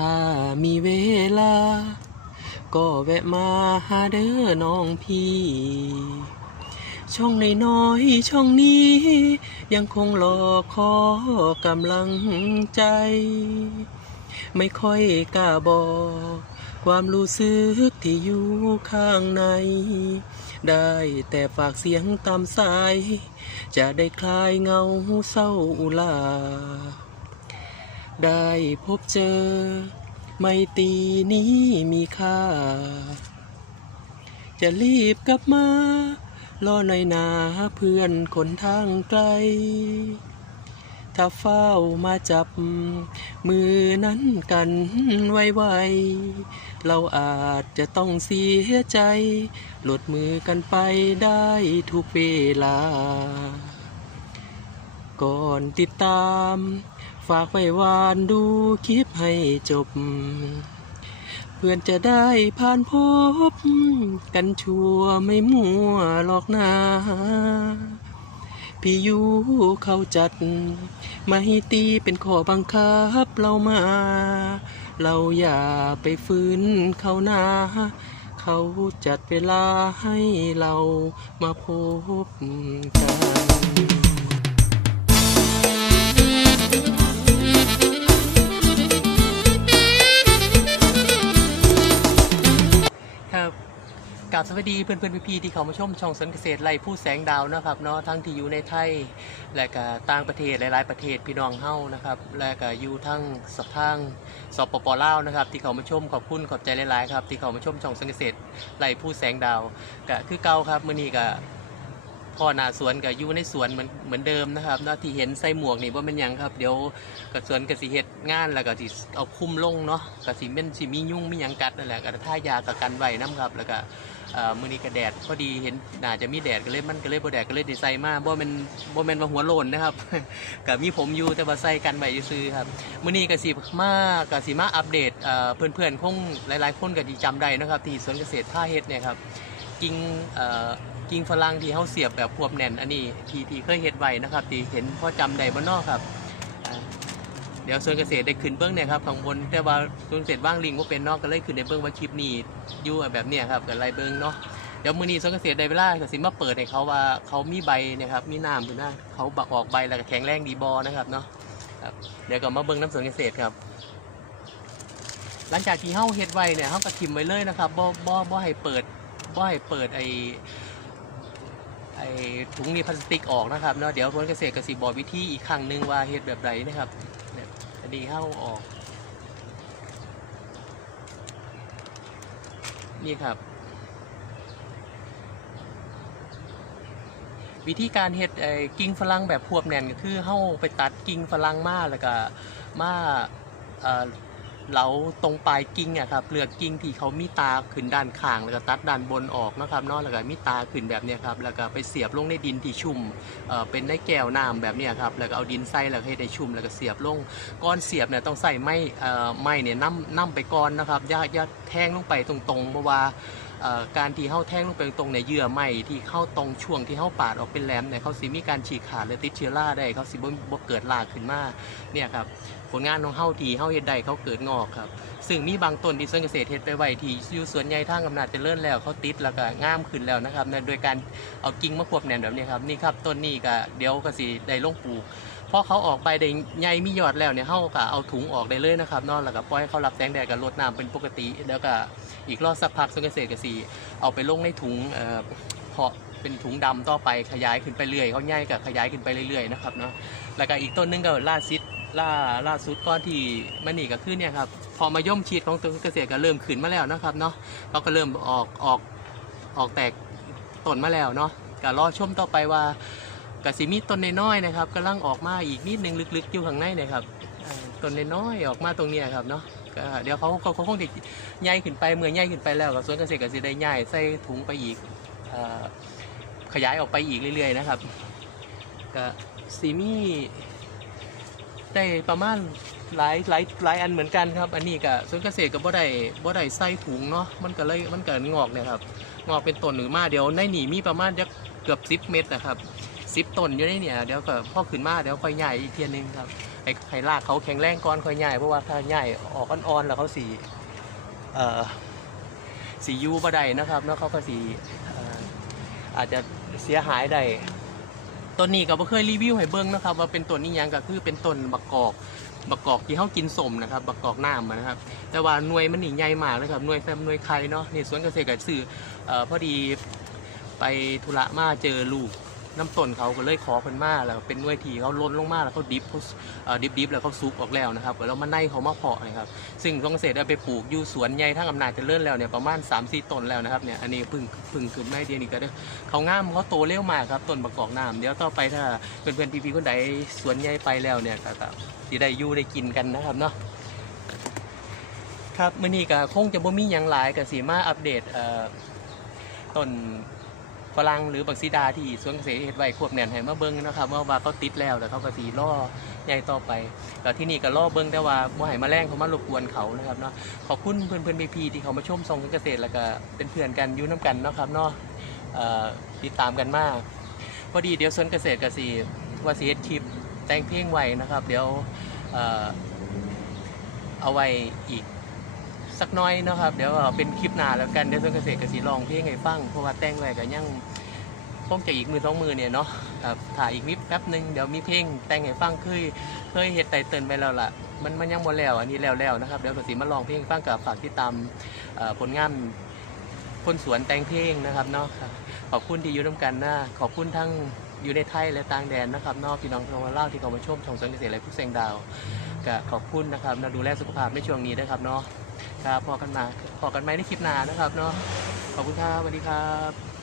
ถ้ามีเวลา ก็แวะมาหาเด้อน้องพี่ ช่องน้อยช่องนี้ ยังคงรอขอกำลังใจ ไม่ค่อยกล้าบอกความรู้สึกที่อยู่ข้างใน ได้แต่ฝากเสียงตามสาย จะได้คลายเงาเศร้าอุลา ได้พบเจอ ไม่ตรีนี้มีค่า จะรีบกลับมา รอหน่อยนาเพื่อนคนทางไกล ถ้าเฝ้ามาจับ มือนั้นกันไวๆเราอาจจะต้องเสียใจ หลุดมือกันไปได้ทุกเวลา ก่อนติดตาม ฝากไว้วานดูคลิปให้จบ เพื่อนจะได้ผ่านพบ กันชัวร์ไม่มั่วหรอกนาพี่ยูเขาจัดไม่ตีเป็นข้อบังคับเรามา เราอย่าไปฝืนเขานาเขาจัดเวลาให้เรามาพบกันครั กราบสวัสดีเพื่อนเพื่อนๆพี่ๆที่เขามาชมช่องสวนเกษตรไร่ผู้แสงดาวนะครับเนาะทั้งที่อยู่ในไทยและก็ต่างประเทศหลาย ๆ ประเทศพี่น้องเฮ้านะครับและก็อยู่ทั้งสทางสปปลาวนะครับที่เขามาชมขอบคุณขอบใจหลาย ๆ ครับ ที่เขามาชมช่องสวนเกษตรไร่ผู้แสงดาวก็คือเก่าครับมื้อนี้ก็พ่อหนาสวนก็อยู่ในสวนเหมือนเหมือนเดิมนะครับเนาะที่เห็นใส่หมวกนี่ว่าเป็นยังครับ เดี๋ยวกับสวนกสิเฮ็ดงานแล้วก็สิเอาคุมลงเนาะก็สิเป็นสิมียุ่งมียังกัดนั่นแหละก็ท่ายากับกันไว้น้ำครับแล้วก็ มือนี้ก็แดดพอดีเห็นน่าจะมีแดดก็เลยมันก็เลยบ่แดดก็เลยได้ใส่มาบ่แม่นบ่แม่นว่าหัวโลนนะครับก็มีผมอยู่แต่ว่าใส่กันไว้ซื่อครับมือนี้ก็สิมาก็สิมาอัปเดตเอ่อเพื่อนๆคงหลายๆคนก็สิจำได้นะครับ ที่สวนเกษตรท่าเฮ็ดเนี่ยครับกิ่งกิ่งฝรั่งที่เฮาเสียบแบบควบแน่นอันนี้ที่ที่เคยเฮ็ดไว้นะครับที่เห็นพอจำได้บ่นาะครับ เดี๋ยวส่วนเกษตรได้ขึ้นเบื้องเนี่ยครับข้างบนแต่ว่าส่วนเกษตรว่างลิงว่าเป็นนอกก็เลยขึ้นในเบื้องว่าคลิปนี้อยู่แบบเนี้ยครับกับไรเบื้องเนาะเดี๋ยวมือนี้ส่วนเกษตรได้เวลาก็สิมาเปิดให้เขาว่าเขามีใบนะครับมีน้ำอยู่นะเขาบักออกใบแล้วก็แข็งแรงดีบอนะครับเนาะครับเดี๋ยวก็มาเบื้องน้ำสวนเกษตรครับ หลังจากที่เฮาเฮ็ดไว้เนี่ยเฮาก็ทิมไว้เลยนะครับบ่บ่บ่ให้เปิดบ่ให้เปิดไอไอถุงนี้พลาสติกออกนะครับเนาะเดี๋ยวคนเกษตรก็สิบอกวิธีอีกครั้งหนึ่งว่าเฮ็ดแบบไหนนะครับ ดีเข้าออก นี่ครับ วิธีการเห็ดไอ้กิ่งฝรั่งแบบพวบแน่นก็คือเข้าไปตัดกิ่งฝรั่งมาแล้วก็มา เราตรงปลายกิ่งอะครับเปลือกกิ่งที่เขามีตาขึ้นด้านข้างแล้วก็ตัดด้านบนออกนะครับเนาะแล้วก็มีตาขึ้นแบบเนี้ยครับแล้วก็ไปเสียบลงในดินที่ชุ่มเอ่อเป็นในแก้วน้ำแบบเนี้ยครับแล้วก็เอาดินใส่แล้วให้ได้ชุ่มแล้วก็เสียบลงก้อนเสียบเนี่ยต้องใส่ไม้เอ่อไม้เนี่ยน้ำน้ำไปก่อนนะครับย่าย่าแทงลงไปตรงๆเพราะว่า การที่เข้าแท่งลงไปตรงๆเนี่ยเยื่อไม้ที่เข้าตรงช่วงที่เข้าปาดออกเป็นแหลมเนี่ยเขาสิมีการฉีกขาดหรือติดเชื้อราได้เขาสิบ่บเกิดรากขึ้นมาเนี่ยครับผลงานของเฮาที่เฮาเฮ็ดได้เขาเกิดงอกครับซึ่งมีบางต้นที่สวนเกษตรเฮ็ดไปไว้ที่อยู่สวนใหญ่ทางอำนาจเจริญแล้วเขาติดแล้วก็งามขึ้นแล้วนะครับโดยการเอากิ่งมาควบแน่นแบบนี้ครับนี่ครับต้นนี้ก็เดี๋ยวก็สิได้ลงปลูกพอเขาออกใบได้ใหญ่มียอดแล้วเนี่ยเฮาก็เอาถุงออกได้เลยนะครับนอกแล้วก็ปล่อยให้เขารับแสงแดดกับรดน้ำเป็นปกติแล้วก็ อีกรอบสักพักสวนเกษตรก็สิเอาไปลงในถุงเอ่อเพาะเป็นถุงดำต่อไปขยายขึ้นไปเรื่อยเขาใหญ่ก็ขยายขึ้นไปเรื่อยๆนะครับเนาะแล้วก็อีกต้นหนึงก็ล่าซิดล่าล่าสุดก้อนที่มันนี่ก็คือเนี่ยครับพอมาย่อมชีดของตัวเกษตรก็เริ่มขึ้นมาแล้วนะครับเนาะเขาก็เริ่มออกออกออกแตกต้นมาแล้วเนาะก็รอชมต่อไปว่ากสิมีต้นน้อยๆนะครับกำลังออกมาอีกนิดนึงลึกๆอยู่ข้างในนี่ยครับต้นน้อยๆออกมาตรงนี้ครับเนาะ ก็เดี๋ยวเขาเขาคงจะใหญ่ขึ้นไปเมื่อใหญ่ขึ้นไปแล้วก็สวนเกษตรก็จะได้ใหญ่ใส่ถุงไปอีกอขยายออกไปอีกเรื่อยๆนะครับก็ซีมีได้ประมาณหลายหลายหลายอันเหมือนกันครับ อันนี้ก็สวนเกษตรก็บ่ได้บ่ได้ใส่ถุงเนาะมันก็เลยมันเกิดงอกเนี่ยครับงอกเป็นต้นหรือมาเดี๋ยวในหนีมีประมาณจะเกือบ10เม็ดนะครับ10ต้นอยู่ในเนี่ยเดี๋ยวก็พ่อขึ้นมาเดี๋ยวค่อยใหญ่อีกเทียนึงครับ ให้ให้รากเขาแข็งแรงก่อนค่อยใหญ่เพราะว่าถ้าใหญ่ออกอ่อนๆแล้วเขาสีเอ่อสียูบ่ได้นะครับแล้วเขาก็สีอาจจะเสียหายได้ต้นนี้ก็บ่เคยรีวิวให้เบิ่งนะครับ ว่าเป็นต้นนี้ยังก็คือเป็นต้นบักกอกบักกอกที่เขากินสมนะครับบักกอกน้ำนะครับ แต่ว่าหน่วยมันนี่ใหญ่มากเลยครับหน่วยแฟมหน่วยไข่เนาะนี่สวนเกษตรกสื่อเอ่อพอดีไปธุระมาเจอลูก น้ำต้นเขาก็เลยขอเพิ่นมาแล้วเป็นหน่วยทีเขาล้นลงมาแล้วเขาดิฟเขาดิฟดิฟแล้วเขาซุกออกแล้วนะครับแล้วมันในเขามาเพาะนะครับซึ่งสวนเกษตรได้ไปปลูกอยู่สวนใหญ่ทั้งอำนาจเจริญแล้วเนี่ยประมาณ3-4ต้นแล้วนะครับเนี่ยอันนี้พึ่งพึ่งขึ้นไม่เดียวนี้ก็ได้เขางามเขาโตเร็วมากครับต้นประกอบน้ำเดี๋ยวต่อไปถ้าเพื่อนๆพี่ๆคนใดสวนใหญ่ไปแล้วเนี่ยก็ก็สิได้อยู่ได้กินกันนะครับเนาะครับมื้อนี้ก็คงจะบ่มีหยังหลายก็สิมาอัปเดตต้น ฝรั่งหรือบักซีดาที่สวนเกษตรเฮ็ดไว้ควบแน่นให้มาเบิ่งนะครับว่าว่าเขาติดแล้วแล้วเขาก็สิรอใหญ่ต่อไปแล้วที่นี่ก็รอเบิ่งแต่ว่าบ่ให้แมลงเขามารบกวนเขานะครับเนาะขอบคุณเพื่อนๆพี่ๆที่เขามาชมส่องเกษตรแล้วก็เป็นเพื่อนกันยู่นํกันนะครับเนาะติดตามกันมากพอดีเดี๋ยวสวนเกษตรกสิว่าสิเฮ็ดคลิปแต่งเพลงไว้นะครับ เดี๋ยวเอาไว้อีก สักน้อยเนาะครับ เดี๋ยวเอาเป็นคลิปหน้าแล้วกันเดี๋ยวส่วนเกษตรกสิลองเพลงให้ฟังเพราะว่าแต่งไว้ก็ยังคงจะอีกมือสองมือเนี่ยเนาะครับถ่ายอีกนิดแป๊บหนึ่งเดี๋ยวมีเพลงแต่งให้ฟังเคยเคยเฮ็ดไตเติลไปแล้วล่ะมันมันยังหมดแล้วอันนี้แล้วแล้วนะครับเดี๋ยวกสิมาลองเพลงฟังกับฝากที่ตามผลงานคนสวนแต่งเพลงนะครับเนาะขอบคุณที่อยู่ร่วมกันนะขอบคุณทั้งอยู่ในไทยและต่างแดนนะครับนอกพี่น้องทางเล่าวที่เขามาชมช่สวนเกษตรและผู้แสงดาวก็ขอบคุณนะครับนะดูแลสุขภาพในช่วงนี้ด้วยครับเนาะ ครับพอกันมาพอกันไหมในคลิปหน้านะครับเนาะขอบคุณครับสวัสดีครับ